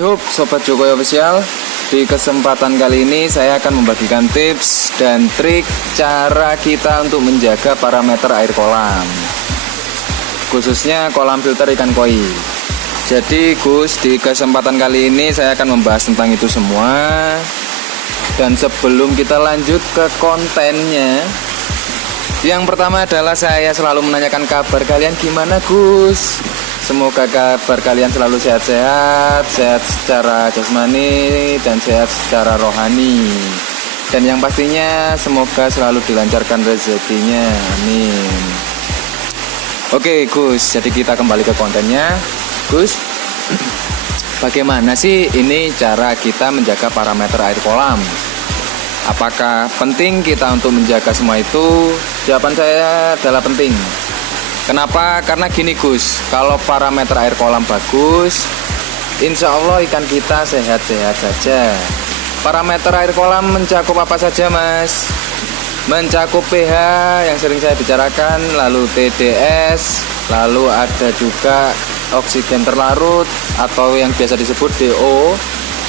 Hub Sobat Jokowi Official. Di kesempatan kali ini saya akan membagikan tips dan trik cara kita untuk menjaga parameter air kolam, khususnya kolam filter ikan koi. Jadi Gus, di kesempatan kali ini saya akan membahas tentang itu semua. Dan sebelum kita lanjut ke kontennya, yang pertama adalah saya selalu menanyakan kabar kalian gimana Gus. Semoga kabar kalian selalu sehat-sehat, sehat secara jasmani dan sehat secara rohani. Dan yang pastinya semoga selalu dilancarkan rezekinya, amin. Oke Gus, jadi kita kembali ke kontennya. Gus, bagaimana sih ini cara kita menjaga parameter air kolam? Apakah penting kita untuk menjaga semua itu? Jawaban saya adalah penting. Kenapa? Karena gini Gus, kalau parameter air kolam bagus, insya Allah ikan kita sehat-sehat saja. Parameter air kolam mencakup apa saja Mas? Mencakup pH yang sering saya bicarakan, lalu TDS, lalu ada juga oksigen terlarut atau yang biasa disebut DO,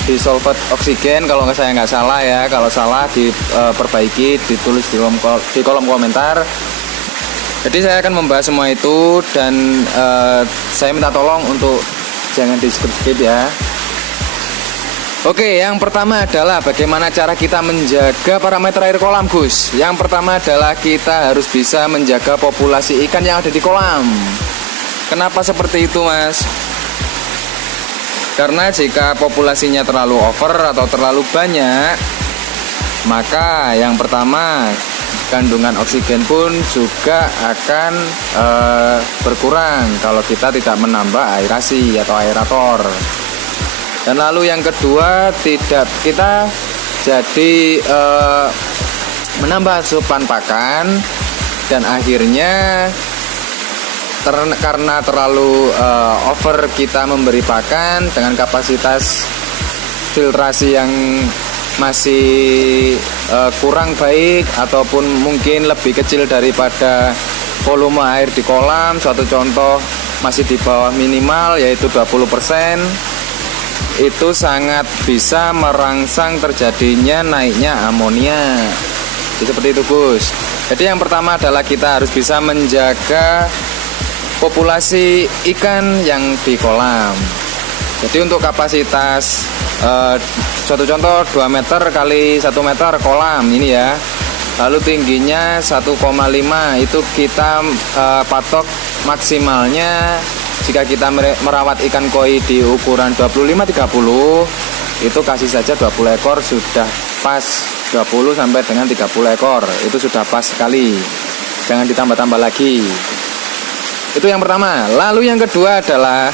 disolved oksigen kalau saya nggak salah ya. Kalau salah diperbaiki, ditulis di kolom komentar. Jadi saya akan membahas semua itu dan saya minta tolong untuk jangan di skip ya. Oke, yang pertama adalah bagaimana cara kita menjaga parameter air kolam Gus. Yang pertama adalah kita harus bisa menjaga populasi ikan yang ada di kolam. Kenapa seperti itu Mas? Karena jika populasinya terlalu over atau terlalu banyak, maka yang pertama kandungan oksigen pun juga akan berkurang kalau kita tidak menambah aerasi atau aerator. Dan lalu yang kedua, kita jadi menambah asupan pakan dan akhirnya karena terlalu over kita memberi pakan dengan kapasitas filtrasi yang masih kurang baik ataupun mungkin lebih kecil daripada volume air di kolam. Suatu contoh masih di bawah minimal yaitu 20%, itu sangat bisa merangsang terjadinya naiknya amonia. Jadi seperti itu Gus. Jadi yang pertama adalah kita harus bisa menjaga populasi ikan yang di kolam. Jadi untuk kapasitas suatu contoh 2 meter kali 1 meter kolam ini ya, lalu tingginya 1,5, itu kita patok maksimalnya. Jika kita merawat ikan koi di ukuran 25-30, itu kasih saja 20 ekor sudah pas. 20 sampai dengan 30 ekor itu sudah pas sekali, jangan ditambah-tambah lagi. Itu yang pertama. Lalu yang kedua adalah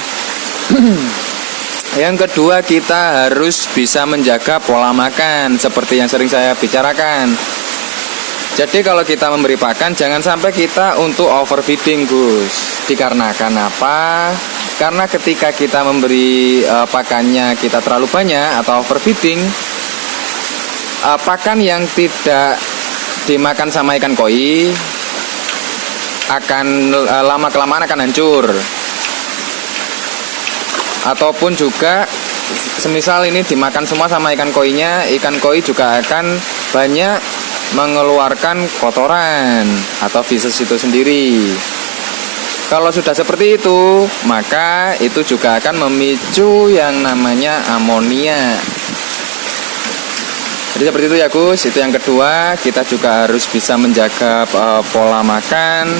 yang kedua, kita harus bisa menjaga pola makan seperti yang sering saya bicarakan. Jadi kalau kita memberi pakan, jangan sampai kita untuk overfeeding Gus. Dikarenakan apa? Karena ketika kita memberi pakannya kita terlalu banyak atau overfeeding, pakan yang tidak dimakan sama ikan koi akan lama-kelamaan akan hancur. Ataupun juga semisal ini dimakan semua sama ikan koinya, ikan koi juga akan banyak mengeluarkan kotoran atau feces itu sendiri. Kalau sudah seperti itu, maka itu juga akan memicu yang namanya amonia. Jadi seperti itu ya Gus. Itu yang kedua, kita juga harus bisa menjaga pola makan.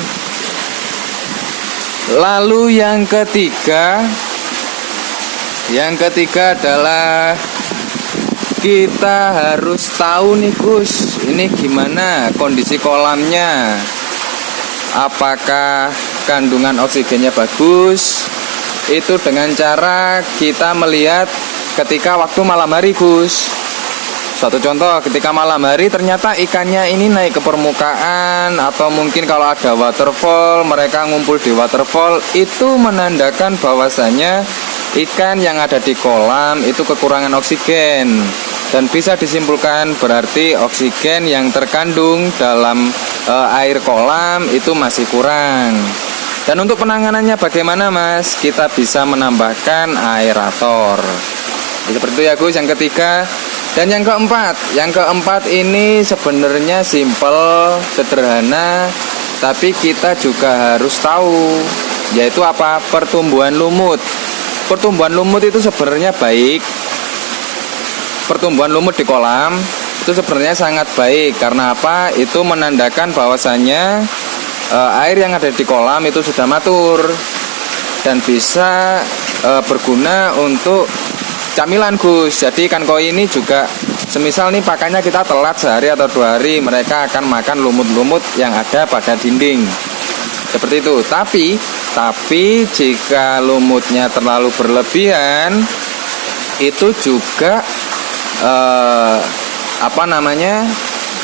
Lalu yang ketiga adalah kita harus tahu nih Gus, ini gimana kondisi kolamnya. Apakah kandungan oksigennya bagus? Itu dengan cara kita melihat ketika waktu malam hari Gus. Suatu contoh, ketika malam hari ternyata ikannya ini naik ke permukaan, atau mungkin kalau ada waterfall, mereka ngumpul di waterfall, itu menandakan bahwasanya ikan yang ada di kolam itu kekurangan oksigen. Dan bisa disimpulkan berarti oksigen yang terkandung dalam air kolam itu masih kurang. Dan untuk penanganannya bagaimana Mas? Kita bisa menambahkan aerator. Seperti itu ya Gus. Yang ketiga dan yang keempat ini sebenarnya simple, sederhana, tapi kita juga harus tahu, yaitu apa? Pertumbuhan lumut. Pertumbuhan lumut itu sebenarnya baik. Pertumbuhan lumut di kolam itu sebenarnya sangat baik. Karena apa? Itu menandakan bahwasannya air yang ada di kolam itu sudah matur dan bisa berguna untuk camilan Gus. Jadi ikan koi ini juga semisal nih pakannya kita telat sehari atau 2 hari, mereka akan makan lumut-lumut yang ada pada dinding. Seperti itu. Tapi jika lumutnya terlalu berlebihan, itu juga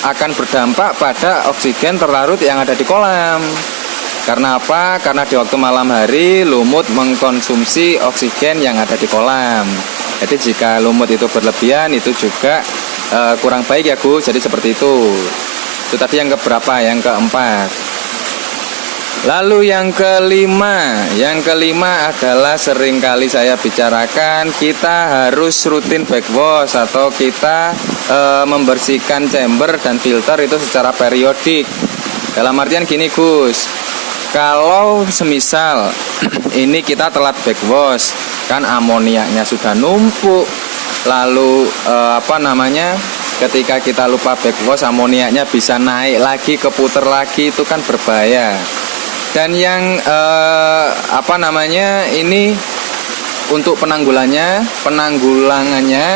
akan berdampak pada oksigen terlarut yang ada di kolam. Karena apa? Karena di waktu malam hari lumut mengkonsumsi oksigen yang ada di kolam. Jadi jika lumut itu berlebihan, itu juga kurang baik ya Gus. Jadi seperti itu. Itu tadi yang keberapa? Yang keempat. Lalu yang kelima adalah seringkali saya bicarakan, kita harus rutin backwash atau kita membersihkan chamber dan filter itu secara periodik. Dalam artian gini Gus, kalau semisal ini kita telat backwash, kan amoniaknya sudah numpuk, lalu ketika kita lupa backwash, amoniaknya bisa naik lagi, keputer lagi, itu kan berbahaya. Dan yang ini untuk penanggulangannya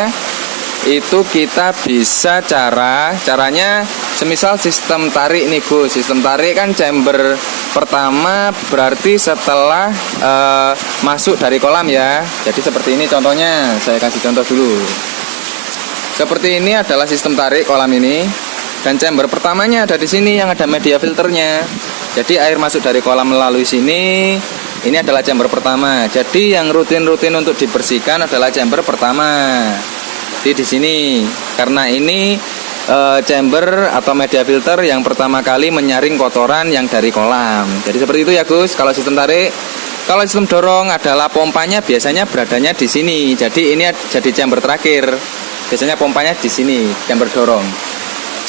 itu kita bisa caranya semisal sistem tarik nih Gus. Sistem tarik kan chamber pertama berarti setelah masuk dari kolam ya. Jadi seperti ini contohnya, saya kasih contoh dulu. Seperti ini adalah sistem tarik kolam ini, dan chamber pertamanya ada di sini yang ada media filternya. Jadi air masuk dari kolam melalui sini. Ini adalah chamber pertama. Jadi yang rutin-rutin untuk dibersihkan adalah chamber pertama. Di sini. Karena ini chamber atau media filter yang pertama kali menyaring kotoran yang dari kolam. Jadi seperti itu ya Gus. Kalau sistem tarik, kalau sistem dorong adalah pompanya biasanya beradanya di sini. Jadi ini jadi chamber terakhir. Biasanya pompanya di sini, chamber dorong.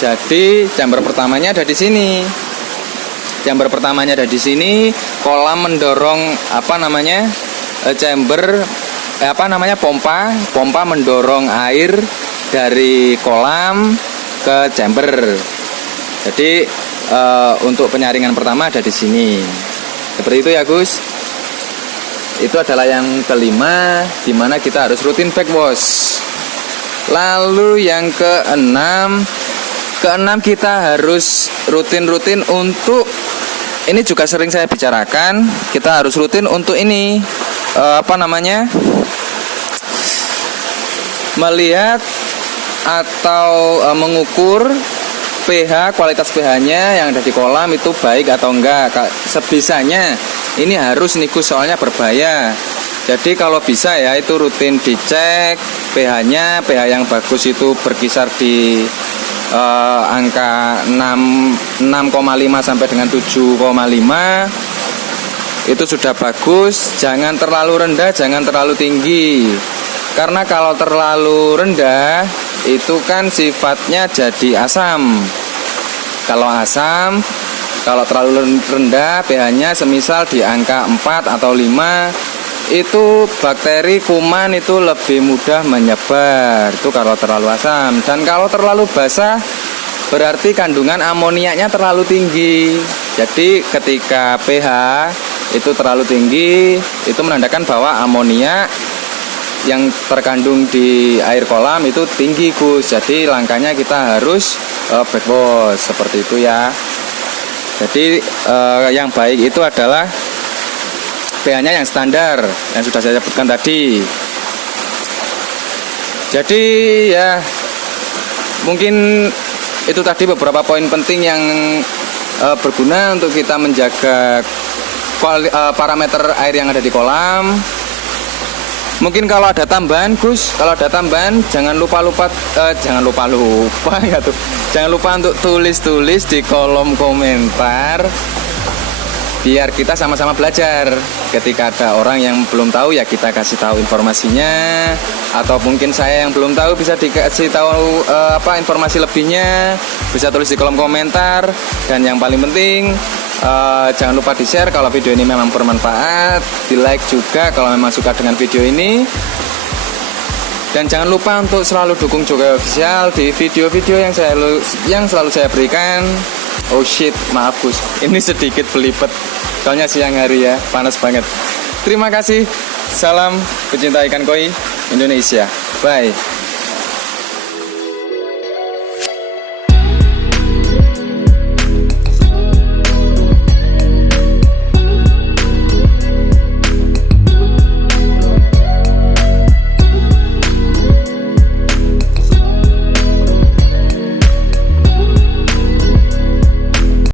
Jadi chamber pertamanya ada di sini. Chamber pertamanya ada di sini, kolam mendorong pompa mendorong air dari kolam ke chamber. Jadi untuk penyaringan pertama ada di sini. Seperti itu ya Gus. Itu adalah yang kelima, di mana kita harus rutin backwash. Lalu yang keenam kita harus rutin untuk, ini juga sering saya bicarakan, kita harus rutin untuk ini melihat atau mengukur pH, kualitas pH-nya yang ada di kolam itu baik atau enggak. Sebisanya ini harus nih Gus, soalnya berbahaya. Jadi kalau bisa ya itu rutin dicek pH-nya. pH yang bagus itu berkisar di angka 6,5 sampai dengan 7,5 itu sudah bagus. Jangan terlalu rendah, jangan terlalu tinggi. Karena kalau terlalu rendah itu kan sifatnya jadi asam. Kalau terlalu rendah pH-nya semisal di angka 4 atau 5, itu bakteri kuman itu lebih mudah menyebar. Itu kalau terlalu asam. Dan kalau terlalu basah berarti kandungan amoniaknya terlalu tinggi. Jadi ketika pH itu terlalu tinggi, itu menandakan bahwa amoniak yang terkandung di air kolam itu tinggi Gus. Jadi langkahnya kita harus backwash seperti itu ya. Jadi yang baik itu adalah pH-nya yang standar yang sudah saya sebutkan tadi. Jadi ya mungkin itu tadi beberapa poin penting yang berguna untuk kita menjaga parameter air yang ada di kolam. Mungkin kalau ada tambahan Gus, jangan lupa ya tuh. Jangan lupa untuk tulis di kolom komentar. biar kita sama-sama belajar. Ketika ada orang yang belum tahu ya kita kasih tahu informasinya, atau mungkin saya yang belum tahu bisa dikasih tahu informasi lebihnya, bisa tulis di kolom komentar. Dan yang paling penting jangan lupa di-share kalau video ini memang bermanfaat, di-like juga kalau memang suka dengan video ini. Dan jangan lupa untuk selalu dukung Jokowi Official di video-video yang selalu saya berikan. Oh shit, maaf Gus, ini sedikit belibet soalnya siang hari ya, panas banget. Terima kasih, salam pecinta ikan koi Indonesia, bye.